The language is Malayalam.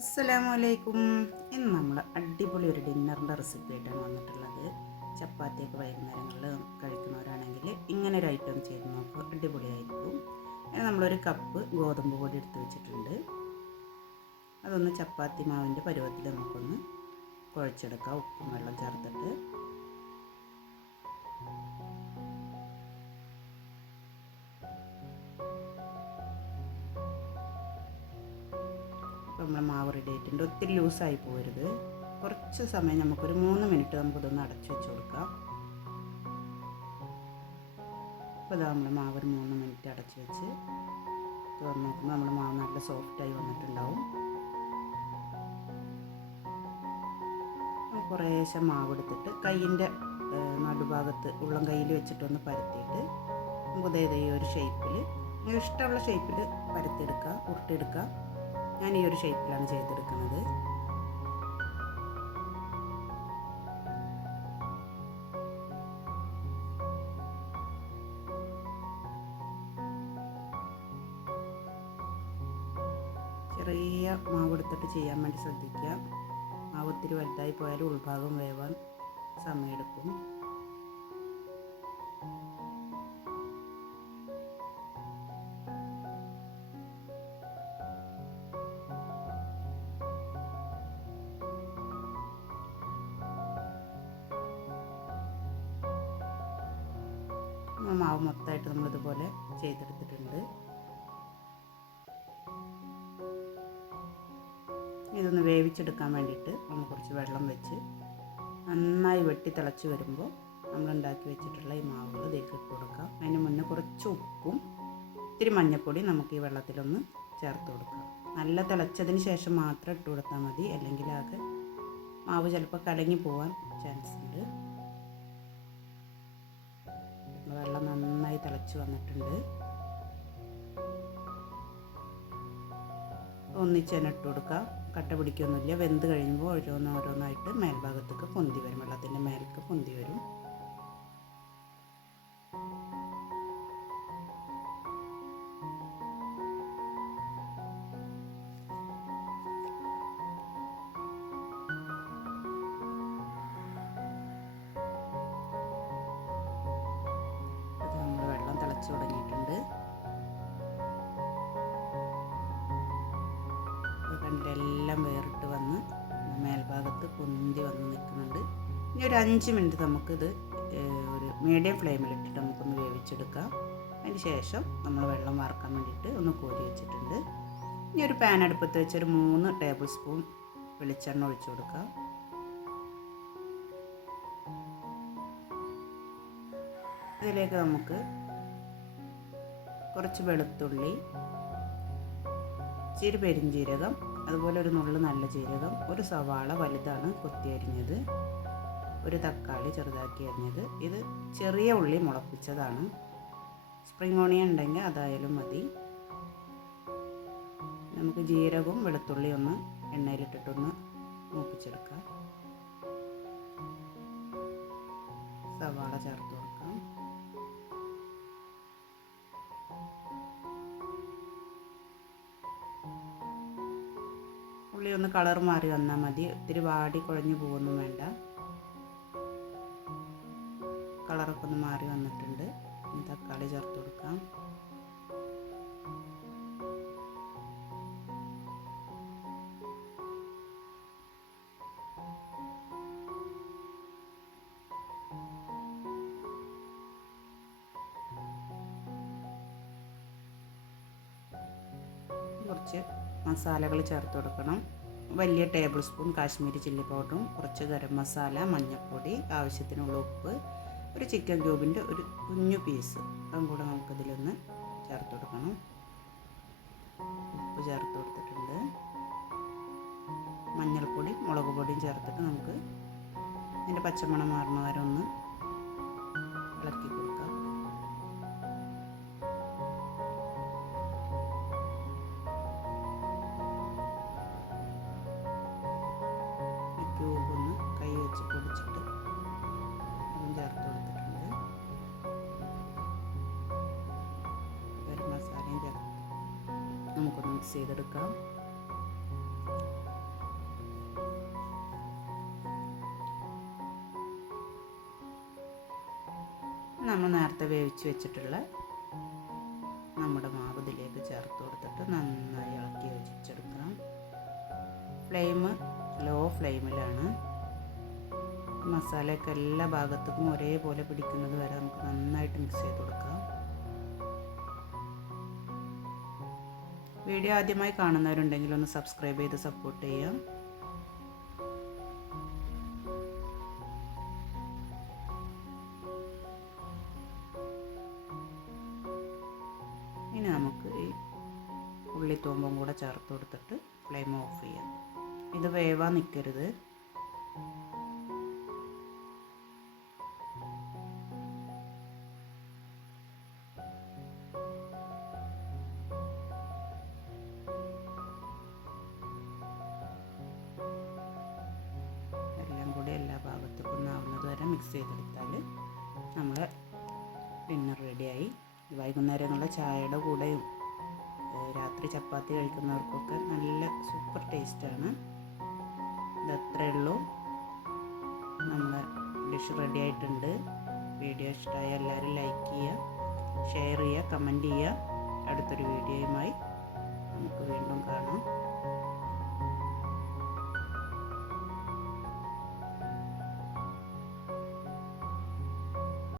അസ്സലാമലൈക്കും. ഇന്ന് നമ്മൾ അടിപൊളി ഒരു ഡിന്നറിൻ്റെ റെസിപ്പി ആയിട്ടാണ് വന്നിട്ടുള്ളത്. ചപ്പാത്തിയൊക്കെ വൈകുന്നേരങ്ങളിൽ കഴിക്കുന്നവരാണെങ്കിൽ ഇങ്ങനെ ഒരു ഐറ്റം ചെയ്ത് നോക്കുക, അടിപൊളിയായിരിക്കും. അതിന് നമ്മളൊരു കപ്പ് ഗോതമ്പ് പൊടി എടുത്ത് വെച്ചിട്ടുണ്ട്. അതൊന്ന് ചപ്പാത്തി മാവിൻ്റെ പരുവത്തിൽ നമുക്കൊന്ന് കുഴച്ചെടുക്കാം, ഉപ്പും വെള്ളം ചേർത്തിട്ട്. നമ്മൾ മാവ് റെഡി ആയിട്ടുണ്ട്. ഒത്തിരി ലൂസായി പോകരുത്. കുറച്ച് സമയം നമുക്കൊരു 3 മിനിറ്റ് നമുക്കിതൊന്ന് അടച്ചു വെച്ച് കൊടുക്കാം. അപ്പോൾ ഇതാ നമ്മൾ മാവ് ഒരു 3 മിനിറ്റ് അടച്ചു വെച്ച് തുറന്ന് നോക്കുമ്പോൾ നമ്മുടെ മാവ് നല്ല സോഫ്റ്റായി വന്നിട്ടുണ്ടാവും. കുറേശ്ശെ മാവ് എടുത്തിട്ട് കയ്യിൻ്റെ നടുഭാഗത്ത് ഉള്ളം കയ്യിൽ വെച്ചിട്ടൊന്ന് പരത്തിയിട്ട് നമുക്ക് ഈ ഒരു ഷേപ്പിൽ, നിങ്ങൾക്ക് ഇഷ്ടമുള്ള ഷേപ്പിൽ പരത്തിയെടുക്കുക, ഉരുട്ടിയെടുക്കുക. ഞാൻ ഈ ഒരു ഷേപ്പിലാണ് ചെയ്തെടുക്കുന്നത്. ചെറിയ മാവ് എടുത്തിട്ട് ചെയ്യാൻ വേണ്ടി ശ്രദ്ധിക്കുക. മാവ് ഒത്തിരി വലുതായി പോയാലും ഉൾഭാഗം വേവാൻ സമയമെടുക്കും. മാവ് മൊത്തമായിട്ട് നമ്മളിതുപോലെ ചെയ്തെടുത്തിട്ടുണ്ട്. ഇതൊന്ന് വേവിച്ചെടുക്കാൻ വേണ്ടിയിട്ട് നമ്മൾ കുറച്ച് വെള്ളം വെച്ച് നന്നായി വെട്ടി തിളച്ച് വരുമ്പോൾ നമ്മൾ ഉണ്ടാക്കി വെച്ചിട്ടുള്ള ഈ മാവുകൾ ഇതിലേക്ക് ഇട്ട് കൊടുക്കാം. അതിന് മുന്നേ കുറച്ച് ഉപ്പും ഇത്തിരി മഞ്ഞൾപ്പൊടി നമുക്ക് ഈ വെള്ളത്തിലൊന്ന് ചേർത്ത് കൊടുക്കാം. നല്ല തിളച്ചതിന് ശേഷം മാത്രം ഇട്ട് കൊടുത്താൽ മതി, അല്ലെങ്കിൽ ആകെ മാവ് ചിലപ്പോൾ കലങ്ങി പോകാൻ ചാൻസ് ഉണ്ട്. വെള്ളം നന്നായി തിളച്ച് വന്നിട്ടുണ്ട്. ഒന്നിച്ച് തന്നെ ഇട്ട് കൊടുക്കാം, കട്ട പിടിക്കൊന്നുമില്ല. വെന്ത് കഴിയുമ്പോൾ ഓരോന്നായിട്ട് മേൽഭാഗത്തേക്ക് പൊന്തി വരും, വെള്ളത്തിൻ്റെ മേലേക്ക് പൊന്തി വരും. തുടങ്ങിയിട്ടുണ്ട്. എല്ലാം വേറിട്ട് വന്ന് മേൽഭാഗത്ത് പൊന്തി വന്ന് നിൽക്കുന്നുണ്ട്. ഇനി ഒരു 5 മിനിറ്റ് നമുക്കിത് ഒരു മീഡിയം ഫ്ലെയിമിലിട്ടിട്ട് നമുക്കൊന്ന് വേവിച്ചെടുക്കാം. അതിന് ശേഷം നമ്മൾ വെള്ളം വറക്കാൻ വേണ്ടിയിട്ട് ഒന്ന് കോരി വെച്ചിട്ടുണ്ട്. ഇനി ഒരു പാൻ അടുപ്പത്ത് വെച്ചൊരു 3 ടേബിൾ സ്പൂൺ വെളിച്ചെണ്ണ ഒഴിച്ചു കൊടുക്കാം. ഇതിലേക്ക് നമുക്ക് കുറച്ച് വെളുത്തുള്ളി, ഇച്ചിരി പെരിഞ്ജീരകം, അതുപോലെ ഒരു നുള്ളു നല്ല ജീരകം, ഒരു സവാള വലുതാണ് കൊത്തി അരിഞ്ഞത്, ഒരു തക്കാളി ചെറുതാക്കി അരിഞ്ഞത്. ഇത് ചെറിയ ഉള്ളി മുളപ്പിച്ചതാണ്. സ്പ്രിംഗ് ഓണിയൻ ഉണ്ടെങ്കിൽ അതായാലും മതി. നമുക്ക് ജീരകവും വെളുത്തുള്ളി ഒന്ന് എണ്ണയിലിട്ടിട്ടൊന്ന് മൂപ്പിച്ചെടുക്കാം. സവാള ചേർത്ത് കൊടുക്കാം. ഉള്ളി ഒന്ന് കളർ മാറി വന്നാൽ മതി, ഒത്തിരി വാടി കുഴഞ്ഞു പോകുന്നു വേണ്ട. കളറൊക്കെ ഒന്ന് മാറി വന്നിട്ടുണ്ട്. ഇനി തക്കാളി ചേർത്ത് കൊടുക്കാം. കുറച്ച് മസാലകൾ ചേർത്ത് കൊടുക്കണം. വലിയ ടേബിൾ സ്പൂൺ കാശ്മീരി ചില്ലി പൗഡറും, കുറച്ച് ഗരം മസാല, മഞ്ഞൾപ്പൊടി, ആവശ്യത്തിനുള്ള ഉപ്പ്, ഒരു ചിക്കൻ ക്യൂബിൻ്റെ ഒരു കുഞ്ഞു പീസ് അതും കൂടെ നമുക്കിതിലൊന്ന് ചേർത്ത് കൊടുക്കണം. ഉപ്പ് ചേർത്ത് കൊടുത്തിട്ടുണ്ട്. മഞ്ഞൾപ്പൊടി, മുളക് പൊടിയും ചേർത്തിട്ട് നമുക്ക് അതിൻ്റെ പച്ചമണം മാറുന്ന വരെ ഒന്ന് ഇളക്കി കൊടുക്കാം. ക്യൂബ് ഒന്ന് കൈ വെച്ച് പൊടിച്ചിട്ട് അതും ചേർത്ത് കൊടുത്തിട്ടുണ്ട്. ഗരം മസാലയും ചേർത്ത് നമുക്കൊന്ന് മിക്സ് ചെയ്തെടുക്കാം. നമ്മൾ നേരത്തെ വേവിച്ച് വെച്ചിട്ടുള്ള നമ്മുടെ മാവ് ഇതിലേക്ക് ചേർത്ത് കൊടുത്തിട്ട് നന്നായി ഇളക്കി യോജിച്ചെടുക്കണം. ഫ്ലെയിം ലോ ഫ്ലെയിമിലാണ്. മസാലയൊക്കെ എല്ലാ ഭാഗത്തേക്കും ഒരേപോലെ പിടിക്കുന്നത് വരെ നമുക്ക് നന്നായിട്ട് മിക്സ് ചെയ്ത് കൊടുക്കാം. വീഡിയോ ആദ്യമായി കാണുന്നവരുണ്ടെങ്കിൽ ഒന്ന് സബ്സ്ക്രൈബ് ചെയ്ത് സപ്പോർട്ട് ചെയ്യാം. ഇനി നമുക്ക് ഈ ഉള്ളിത്തൂമ്പും കൂടെ ചേർത്ത് കൊടുത്തിട്ട് ഫ്ലെയിം ഓഫ് ചെയ്യാം. ഇത് വേവാൻ നിൽക്കരുത്. എല്ലാം കൂടി എല്ലാ ഭാഗത്തേക്കും ആവുന്നത് വരെ മിക്സ് ചെയ്തെടുത്താൽ നമ്മുടെ ഡിന്നർ റെഡിയായി. വൈകുന്നേരങ്ങളിലെ ചായയുടെ കൂടെയും രാത്രി ചപ്പാത്തി കഴിക്കുന്നവർക്കൊക്കെ നല്ല സൂപ്പർ ടേസ്റ്റാണ്. ഇതത്രയേ ഉള്ളൂ. നമ്മുടെ ഡിഷ് റെഡി ആയിട്ടുണ്ട്. വീഡിയോ ഇഷ്ടമായ എല്ലാവരും ലൈക്ക് ചെയ്യുക, ഷെയർ ചെയ്യുക, കമൻറ്റ് ചെയ്യുക. അടുത്തൊരു വീഡിയോയുമായി